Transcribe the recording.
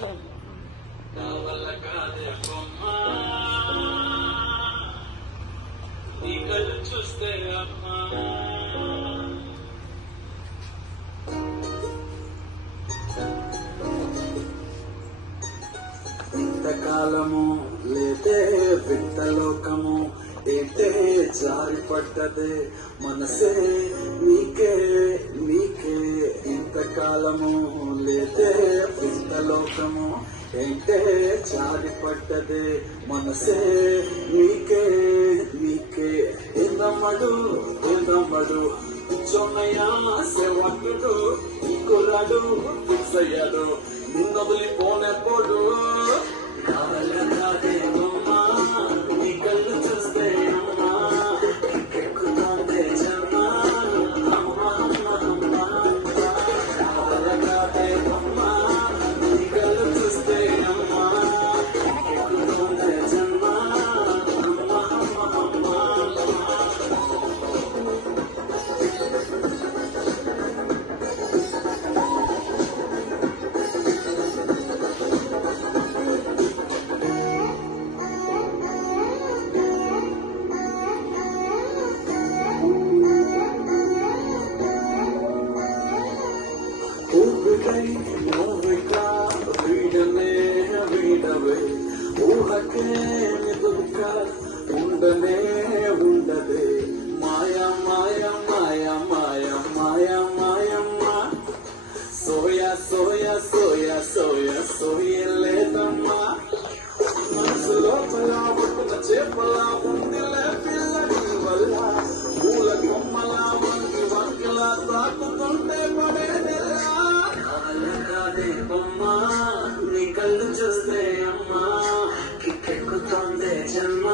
కావల కాదే బొమ్మ నీ కళ్ళు చూస్తే అమ్మా ఇంతకాలము లేదే వింతలోకము ఏంటే జారి పడ్డదే మనసే నీకే నీకే ఇంతకాలము లేదే వింతలోకము ఏంటే జారి పడ్డదే మనసే నీకే నీకే ఏందమ్మడు ఏందమ్మడు కూర్చోన్నయ్యా సేవకుడు ఈ కుర్రాడు ఫిక్స్ అయ్యాడు నిన్నొదిలిపోనెప్పుడు కావాలే అమ్మా నీ కళ్ళు చూస్తే అమ్మా ఎక్కుతాందే జమ్మా అమ్మా అమ్మా కావాలే అమ్మా నీ కళ్ళు చూస్తే అమ్మా ఎక్కుతాందే జమ్మా అమ్మా అమ్మా నువ్వికా వీడనే వీడవే ఊహకే నిదుక ఉండనే ఉండదే మాయా మాయా మాయా మాయా మాయా మాయమ్మా సోయా సోయా సోయా సోయా సోయలేదమ్మా మనసు లోపల పట్టున చేపలా ఉందిలే పిల్లడి వల్ల పూల కొమ్మలా వంటి వంకలా తాకుతుంటే పడేదెలా కాదే బొమ్మా నీ కళ్ళు చూస్తే అమ్మా కిక్కెక్కుతోందే జన్మ